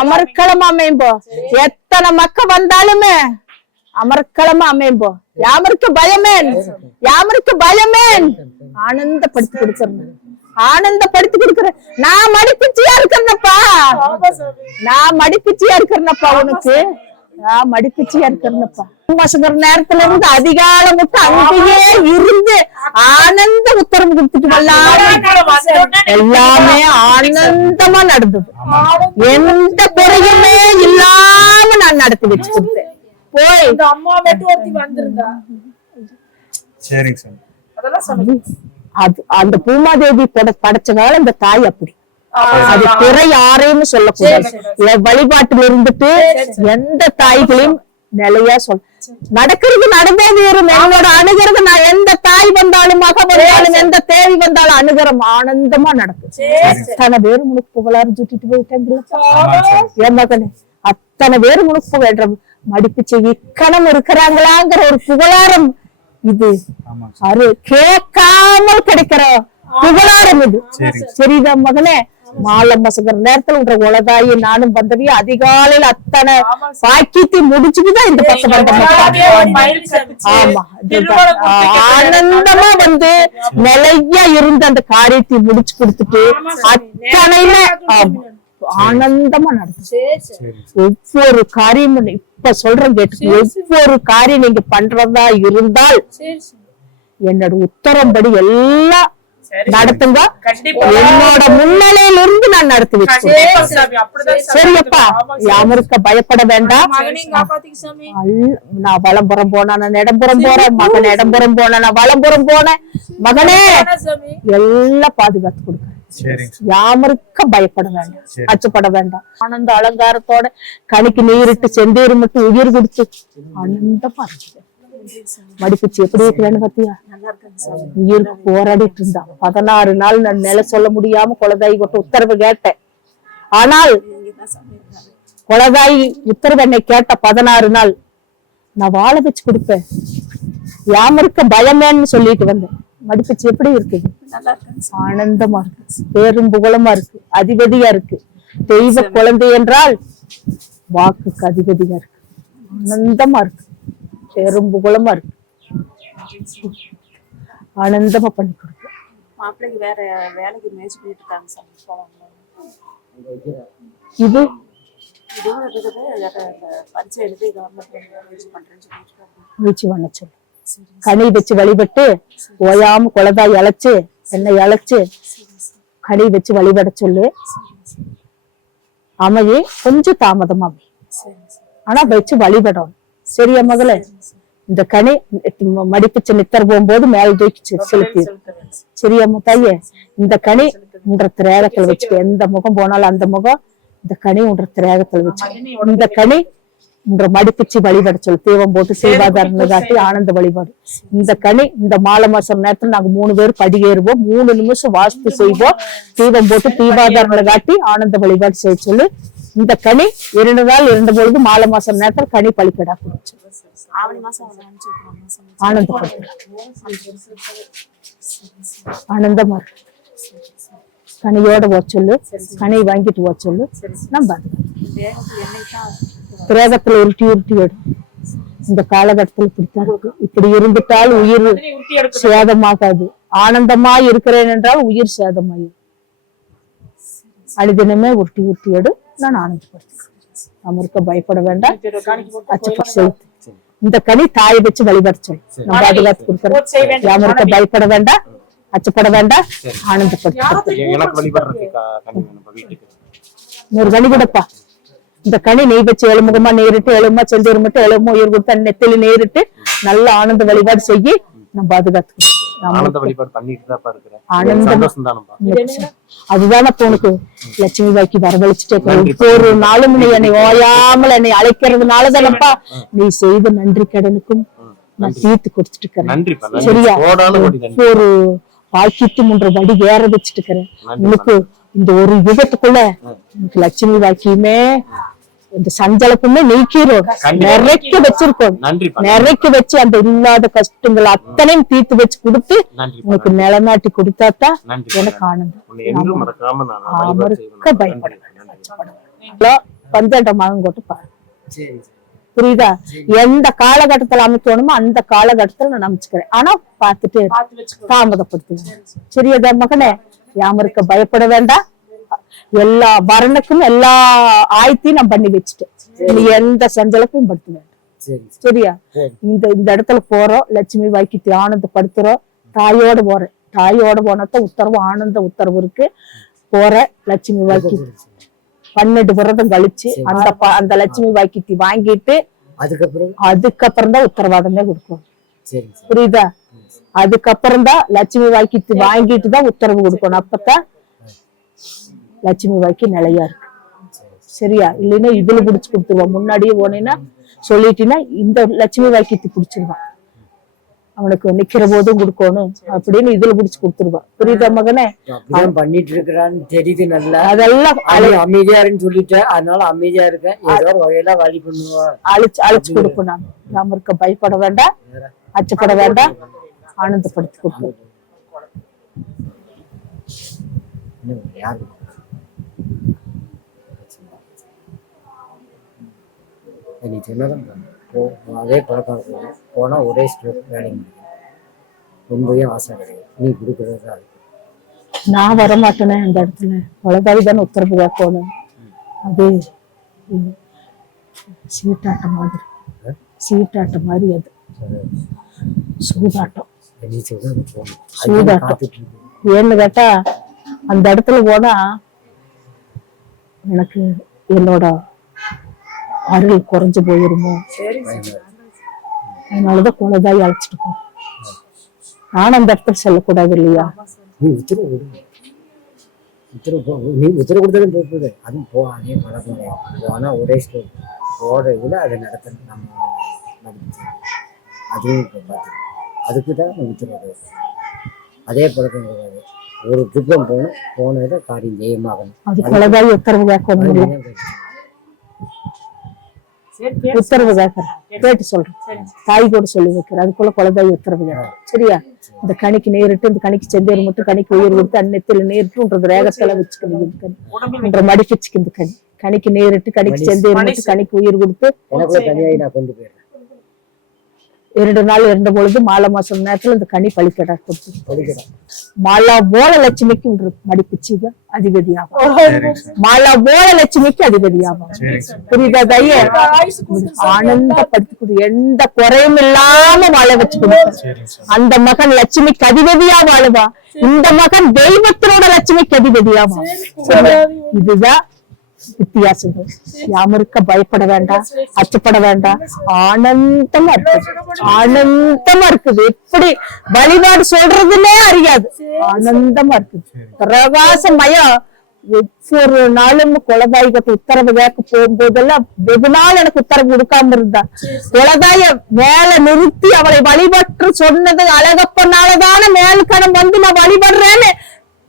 அமர்க்களமா அமையும்போ. எத்தனை மக்க வந்தாலுமே அமர்க்களமா அமையும்போ. யாமருக்கு பயமேன்? யாமருக்கு பயமேன்? ஆனந்தப்படுத்தி கொடுக்கறேன். ஆனந்தப்படுத்தி கொடுக்கறேன். நான் மடிப்பிச்சியா இருக்கிறேன்னப்பா நான் மடிப்பிச்சியா இருக்கிறேன்னப்பா உனக்கு. மடிப்பிச்சியா மாசங்கிற நேரத்துல இருந்து அதிகாலம் விட்டு அங்கேயே இருந்து ஆனந்த உத்தரவு கொடுத்துட்டு எல்லாமே ஆனந்தமா நடந்தது. எந்த குறையுமே இல்லாம நான் நடத்தி வச்சு கொடுத்தேன். போய். இந்த அம்மா மட்டும் ஒருத்தி வந்திருந்தா. சரிங்க சாமி அதெல்லாம் சொல்லுங்க. அது அந்த பூமாதேவி பட படைச்ச காலம் இந்த தாய் அப்படி. அது பிற யாரையும் சொல்லக்கூடாது. வழிபாட்டுல இருந்துட்டு எந்த தாய்களையும் நிலையா சொல்ல நடக்கிறது நடந்தே தீரும். என்னோட அணுகிறது நான் எந்த தாய் வந்தாலும் மக வந்தாலும் எந்த தேவி வந்தாலும் அணுகரம் ஆனந்தமா நடக்கும். அத்தனை பேர் உனக்கு புகழாரம் சுட்டிட்டு போயிட்டாங்களா என் மகனே அத்தனை பேர் உனக்கு புகழ்ற மடிப்பிச்சு இக்கணம் இருக்கிறாங்களாங்கிற ஒரு புகழாரம். இது அரு கேட்காமல் கிடைக்கிற புகழாரம் இது. சரிதா மகனே. மாலை மசங்கிற நேரத்துல உன்ற உலகாயி நானும் வந்தவி அதிகாலையில அத்தனை பாக்கியத்தை முடிச்சுட்டுதான் இந்த மக்கள். ஆமா. ஆனந்தமா வந்து நிலையா இருந்த அந்த காரியத்தை முடிச்சு கொடுத்துட்டு அத்தனையுமே ஆமா ஆனந்தமா நடந்துச்சு. ஒவ்வொரு காரியமும் இப்ப சொல்றேன் கேட்டு ஒவ்வொரு காரியம் நீங்க பண்றதா இருந்தால் என்னோட உத்தரம்படி எல்லாம் நடத்துங்க. கண்டிப்பா. என்னோட முன்னிலையில இருந்து நான் நடத்தி வச்சிருக்கேன். சரியப்பா. யாமருக்க பயப்பட வேண்டாம். நான் வலம்புறம் போனேன் நான் இடம்புறம் போறேன். மகன் இடம்புறம் போனேன் நான் வலம்புறம் போனேன். மகனே எல்லாம் பாதுகாத்து கொடுக்குறேன் யாமருக்க பயப்பட வேண்டாம். அச்சப்பட வேண்டாம். ஆனந்த அலங்காரத்தோட கணிக்கு நீரிட்டு செந்தீர் மட்டும் உயிர் கொடுத்து ஆனந்தமா இருந்துச்சு மடிப்பிச்சு எப்படி இருக்கிறேன்னு பாத்தியா? உயிருக்கு போராடிட்டு இருந்தா பதினாறு நாள் நான் நிலை சொல்ல முடியாம குலதாயி கொட்ட உத்தரவு கேட்டேன். ஆனால் குலதாயி உத்தரவு என்னை கேட்ட பதினாறு நாள் நான் வாழ வச்சு கொடுப்பேன். யாமருக்க பயமேன்னு சொல்லிட்டு வந்தேன். மடிப்பிச்சு எப்படி இருக்குது ஆனந்தமா இருக்கு. பேரும் புகழமா இருக்கு. அதிபதியா இருக்கு. தெய்வ குழந்தை என்றால் வாக்குக்கு அதிபதியா இருக்கு. ஆனந்தமா இருக்கு. பேரும் புகழமா இருக்கு. ஆனந்தமா பண்ணி கொடுக்கு மாப்பிள்ளைக்கு வேற வேலைக்கு முயற்சி பண்ணிட்டு இருக்காங்க போவாங்க இது? இதுவும் இருக்குது வேற இந்த பரீட்சை எழுதி கவர்மெண்ட் முயற்சி பண்றேன்னு சொல்லிட்டு இருக்காங்க. முயற்சி பண்ண சொல்லு. கனி வச்சு வழிபட்டு ஓயாம குலதாய் இழைச்சு என்னை இழைச்சு கனி வச்சு வழிபட சொல்லு. அமையே கொஞ்சம் தாமதமா. ஆனா வச்சு வழிபடணும். சரியா மகளே? இந்த கனி மடிப்பிச்சு நித்தர் போகும்போது மேல தூக்கி செலுத்தி சரியா தாயே? இந்த கனி உன்ற திரேகத்துல வச்சுக்க. எந்த முகம் போனாலும் அந்த முகம் இந்த கனி உன்ற திரேகத்துல வச்சுக்க. இந்த கனி. உன்ற மடிப்பிச்சு வழிபட சொல்லு தீபம் போட்டு செய்வாதாரன்னு காட்டி ஆனந்த வழிபாடு. இந்த கனி இந்த மாலை மாசம் நேரத்துல நாங்க மூணு பேர் படியேறுவோம். மூணு நிமிஷம் வாஸ்து செய்வோம். தீபம் போட்டு தீபாதாரங்களை காட்டி ஆனந்த வழிபாடு செய்ய சொல்லு. இந்த கனி இரண்டு நாள் இரண்டு பொழுது மாலை மாசம் நேரத்துல கனி பழிக்கடா கொடுச்சு. ஆனந்தமா இருக்கு. கனியோட சொல்லு. கனி வாங்கிட்டு வர சொல்லு. நம்ம பிரேதத்துல உருட்டி உருட்டி எடு. இந்த காலகட்டத்துல இப்படித்தான் இப்படி இருந்துட்டால் உயிர் சேதமாகாது. ஆனந்தமா இருக்கிறேன் என்றால் உயிர் சேதமாயிரும். அனுதினமே உருட்டி உருட்டி எடு. நான் ஆனந்தப்படுத்துகிறேன் நம்ம இருக்க பயப்பட வேண்டாம். இந்த கனி தாயை வச்சு வழிபட சொல்லு நான் பாதுகாத்து கொடுக்குறேன். யாம இருக்க பயப்பட வேண்டாம். அச்சப்பட வேண்டாம். வீட்டுக்கு. நூறு கனி கொடுப்பா. இந்த கனி நெய் வச்சு எழுமுகமா நேரிட்டு எழுமா செந்தூர் மட்டும் எழுமோ உயிர் கொடுத்தா நெத்தில நேரிட்டு நல்ல ஆனந்த வழிபாடு செய்யி நான் பாதுகாத்துக்கிறேன் நாம ஆனந்த வழிபாடு பண்ணிட்டு தான்ப்பா இருக்கிறேன் ஆனந்தமா. அதுதானே அப்ப உனக்கு லட்சுமி வாக்கி வரவழைச்சிட்டே இருக்க. ஒவ்வொரு நாளும் நீ என்னை ஓயாமல் என்னை அழைக்கிறதுனால தானப்பா. நீ செய்த நன்றி கடனுக்கும் நான் தீர்த்து கொடுத்துட்டு இருக்கிறேன் சரியா? ஒரு பாக்கியத்தும் ஒன்ற வடி வேற வச்சுட்டு இருக்கிறேன். உனக்கு இந்த ஒரு யுகத்துக்குள்ள உனக்கு லட்சுமி வாக்கியமே இந்த சஞ்சலப்புமே நீக்கிறோம். நிறைக்க வச்சிருக்கோம். நிறைக்க வச்சு அந்த இல்லாத கஷ்டங்கள் அத்தனையும் தீர்த்து வச்சு கொடுத்து உனக்கு நிலநாட்டி கொடுத்தாதான் எனக்கு ஆனந்தம். பாரு. சரி சரி. புரியுதா? எந்த காலகட்டத்துல அமைக்கணுமோ அந்த காலகட்டத்துல நான் அமைச்சுக்கிறேன். ஆனா வச்சுக்கோ தாமதப்படுத்துவேன் சரியதா மகனே யாமருக்க பயப்பட வேண்டாம். எல்லா வரனுக்கும் எல்லா ஆயத்தையும் நான் பண்ணி வச்சுட்டேன். நீ எந்த சஞ்சலத்தையும் படுத்த வேண்டாம். சரி. சரியா? சரி. இந்த இந்த இடத்துல போறோம். லட்சுமி வாய்க்கு ஆனந்தப்படுத்துறோம் தாயோட போறேன். தாயோட போனதான் உத்தரவு ஆனந்த உத்தரவு இருக்கு. போறேன். லட்சுமி வாய்க்கு பன்னெண்டு விரதம் கழிச்சு அந்த அந்த லட்சுமி வாய்க்கு வாங்கிட்டு அதுக்கப்புறம்? அதுக்கப்புறம் தான் உத்தரவாதமே கொடுக்கணும். புரியுதா? அதுக்கப்புறம் தான் லட்சுமி வாய்க்கு வாங்கிட்டு தான் உத்தரவு கொடுக்கணும். அப்பதான் லட்சுமி வாய்க்கு நிலையா இருக்கு. சரியா? இல்லைன்னா இதுல புடிச்சு கொடுத்துருவான் முன்னாடியே போனேன்னா சொல்லிட்டீங்கன்னா இந்த லட்சுமி வாக்கியத்தை புடிச்சிருவான் அவனுக்கு நிக்கிற போதும் கொடுக்கணும் அப்படின்னு இதுல புடிச்சு கொடுத்துருவான் புரியுதா மகனே? அப்படிதான் பண்ணிட்டு இருக்கிறான்னு தெரியுது நல்லா. அதெல்லாம் அது அமைதியா இருன்னு சொல்லிட்டேன். அதனால அமைதியா இருக்கேன். ஏதோ வகையில வழி பண்ணுவா. அழிச்சு அழிச்சு கொடுப்போம் நான் நாம இருக்க பயப்பட வேண்டாம். அச்சப்பட வேண்டாம். ஆனந்தப்படுத்தி கொடுப்போம். யாரு? நீ சொன்னதான் போ அதே பழக்கம் இருக்கும் போனா ஒரே ஸ்ட்ரோக் வேலை முடியும். ரொம்பவும் ஆசை கிடையாது நீ கொடுக்கறது தான். நான் வரமாட்டேனே அந்த இடத்துல. குலதாரி தானே உத்தரவு கேட்கணும் அது சீட்டாட்டம் மாதிரி. சீட்டாட்டம் மாதிரி அது. சூதாட்டம். சூதாட்டம். ஏன்னு கேட்டா அந்த இடத்துல போனா எனக்கு என்னோட அருள் குறைஞ்சு போயிருமோ? அதனாலதான் குலதாய் அழைச்சிட்டு போ. நானும் அந்த இடத்துல செல்லக்கூடாது இல்லையா? நீ உத்தரவு கொடுத்தாலும் போகுது அதுவும் போ. அதே பழக்கம் போனால் ஒரே ஸ்டோர். போகிற இதில் அதை நடத்தணும். நம்ம நடத்தி அதுவும் இப்போ பார்த்து. அதுக்கு தான் உத்தரவு. அதே பழக்கம் கிடையாது. ஒரு ட்ரிப்பம் போகணும். போனதை காரியம் ஜெயமாகணும். அது உத்தரவு கேட்கணும் இல்லையா? அதுதான் கேட்கணும். சரி கேட்டு உத்தரவு கேட்கறேன். கேட்டு சொல்றேன். தாய் கூட சொல்லி வைக்கிறேன் அதுக்குள்ள குலதாய் உத்தரவு கேட்கறேன். சரியா? இந்த கணிக்கு நேரிட்டு இந்த கணிக்கு செந்தேர் மட்டும் கணிக்கு உயிர் கொடுத்து அன்னத்தில் நேரிட்டுன்றது ரேகத்துல வச்சுக்கணும் மடிப்பிச்சுக்கு இந்த கனி. கணிக்கு நேரிட்டு கணிக்கு செந்தேர் மட்டும் கணிக்கு உயிர் கொடுத்து எனக்குள்ள தனியாகி நான் கொண்டு போயிடுறேன் இரண்டு நாள் இருந்த பொழுது மாலை மாசம் நேரத்துல இந்த கனி பழிக்கடா கொடுத்து மாலா போல லட்சுமிக்கு இன்று மடிப்பிச்சுக அதிபதியாகும் மாலா போல லட்சுமிக்கு அதிபதியாகும் புரியுதா தையே? ஆயுசு கொடுத்துரு ஆனந்தப்படுத்தி கொடு எந்த குறையும் இல்லாம வாழ வச்சு கொடுப்பேன் சரிங்க சார் அந்த மகன் லட்சுமிக்கு அதிபதியா வாழுவா? இந்த மகன் தெய்வத்தினோட லட்சுமிக்கு அதிபதியாவா இதுதான் வித்தியாசங்கள். யாமருக்க பயப்பட வேண்டாம் அச்சப்பட வேண்டாம் ஆனந்தமா இருக்குது ஆனந்தமா இருக்குது. எப்படி வழிபாடு சொல்றதுன்னே அறியாது. ஆனந்தமா இருக்குது பிரகாசமயம் ஒவ்வொரு நாளும் குலதாய்க்கு உத்தரவு கேட்க போகும்போதெல்லாம் வெகு நாள் எனக்கு உத்தரவு கொடுக்காம இருந்தா. குலதாய மேல நிறுத்தி அவளை வழிபட்டு சொன்னது அழகப்பனாலதான மேல் கணம் வந்து நான் வழிபடுறேன்னு.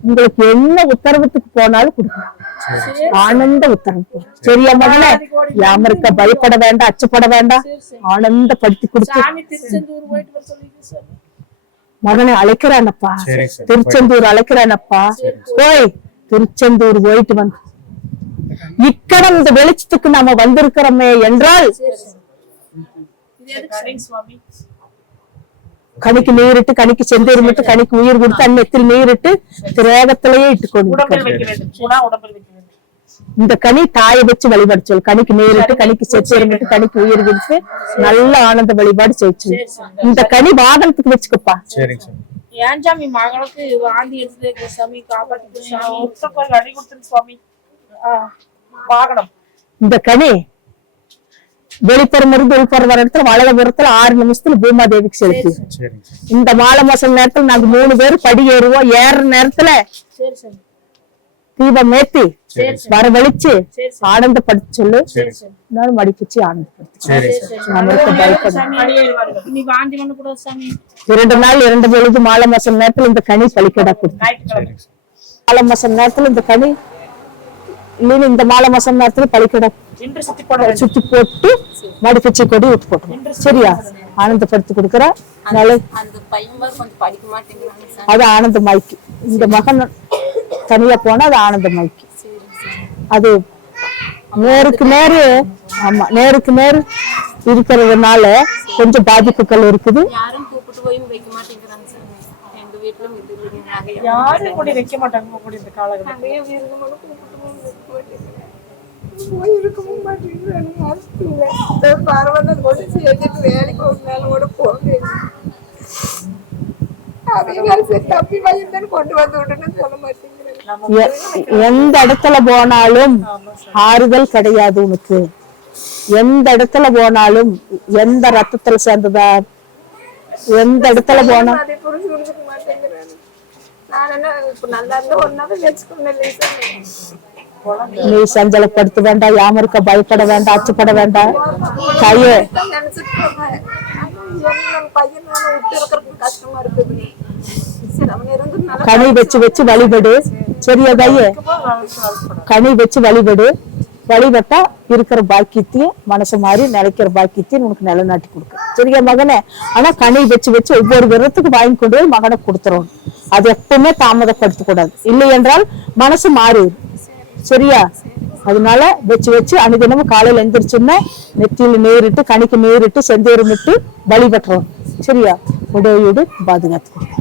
உங்களுக்கு என்ன உத்தரவுக்கு போனாலும் கொடுக்கலாம். ஆனந்த உத்தரவு சரியா மகனே யாமருக்க பயப்பட வேண்டாம் அச்சப்பட வேண்டாம். ஆனந்தப்படுத்தி கொடுத்து. மகனை அழைக்கிறானப்பா. திருச்செந்தூர் அழைக்கிறானப்பா. போய் திருச்செந்தூர் போயிட்டு வந்து. இக்கடம் இந்த வெளிச்சத்துக்கு நாம வந்திருக்கிறோமே என்றால் கணிக்கு நீரிட்டு கணிக்கு செந்தூர் மட்டும் கணிக்கு உயிர் கொடுத்து அந்நெத்தில் நீரிட்டு திரேகத்திலேயே இட்டு கொண்டு இந்த கனி தாயை வச்சு வழிபாடு சொல்லு. கணிக்கு நீரிட்டு கணிக்கு செத்தேர் மட்டும் கணிக்கு உயிர் கொடுத்து நல்ல ஆனந்த வழிபாடு செய்ச்சு இந்த கனி வாகனத்துக்கு வச்சுக்கப்பா. சரிங்க சார். ஏன் சாமி மகளுக்கு வாந்தி எடுத்து சாமி காப்பாத்தி அடி கொடுத்துரு சுவாமி வாகனம். இந்த கனி வெளிப்புறம் இருந்து உள்புறம் வர இடத்துல வலதுபுறத்துல ஆறு நிமிஷத்துல பூமாதேவிக்கு செலுத்தி இந்த மாலை மாசம் நேரத்துல நாங்க மூணு பேர் படி ஏறுவோம். ஏறுற நேரத்துல தீபம் ஏத்தி வர வெளிச்சு சரி ஆனந்தப்படுத்தி சொல்லு. நானும் மடிப்பிச்சு ஆனந்தப்படுத்து இரண்டு நாள் இரண்டு பொழுது மாலை மாசம் நேரத்துல இந்த கனி பலிக்கடா கொடுத்து மாலை மாசம் நேரத்துல இந்த கனி இல்லைன்னு இந்த மாலை மாசம் நேரத்துல இன்று சுத்தி போட்டு மடிப்பிச்சு கொடி விட்டு போட்டு சரியா? ஆனந்தப்படுத்தி கொடுக்குற. அது ஆனந்தமாய்க்கு. இந்த மகன் தனியா போனா அது ஆனந்தமாய்க்கு. அது நேருக்கு நேரு ஆமா நேருக்கு நேர் இருக்கிறதுனால கொஞ்சம் பாதிப்புகள் இருக்குது. போய் வைக்க மாட்டேங்கிறாங்க சார். எங்க வீட்டுல இது இல்லைங்க. யாரும் கூட வைக்க மாட்டாங்க கூட இந்த காலகட்டம் போய் வைக்க மாட்டேங்கிறாங்க போய் இருக்கவும் மாட்டேங்கிறாங்க ஹாஸ்பிட்டல்ல பரவாயில்ல கூட வேலைக்கு ஒரு நாள் போக எந்த இடத்துல போனாலும் ஆறுதல் கிடையாது உனக்கு. எந்த இடத்துல போனாலும் எந்த ரத்தத்துல சேர்ந்ததா எந்த இடத்துல போனா? அதை புரிஞ்சு கொடுக்க மாட்டேங்கிறாங்க நான் என்ன இப்ப நல்லா இருந்தா ஒன்னாவே வச்சுக்கணும் இல்லைங்க சார் நீ சஞ்சலப்படுத்த வேண்டாம் யாமருக்க பயப்பட வேண்டாம் அச்சப்பட வேண்டாம். கைய. கனி வச்சு வச்சு வழிபடு. சரியா கைய? கனி வச்சு வழிபடு. வழிபட்டா இருக்கிற பாக்கியத்தையும் மனசு மாதிரி நினைக்கிற பாக்கியத்தையும் உனக்கு நிலநாட்டி கொடுக்கும். சரியா மகனே? ஆனா கனி வச்சு வச்சு ஒவ்வொரு விரத்துக்கு வாங்கி கொண்டு போய் மகனை கொடுத்துரும் அது எப்பவுமே தாமதப்படுத்த கூடாது. இல்லை என்றால் மனசு மாறிடும் சரியா? அதனால வச்சு வச்சு அனுதினமும் காலையில எந்திரிச்சுன்னா நெத்தியில நேரிட்டு கனிக்கு நேரிட்டு செந்தேரும் விட்டு வழிபட்டுறோம். சரியா? உடையோடு பாதுகாத்துக்கணும்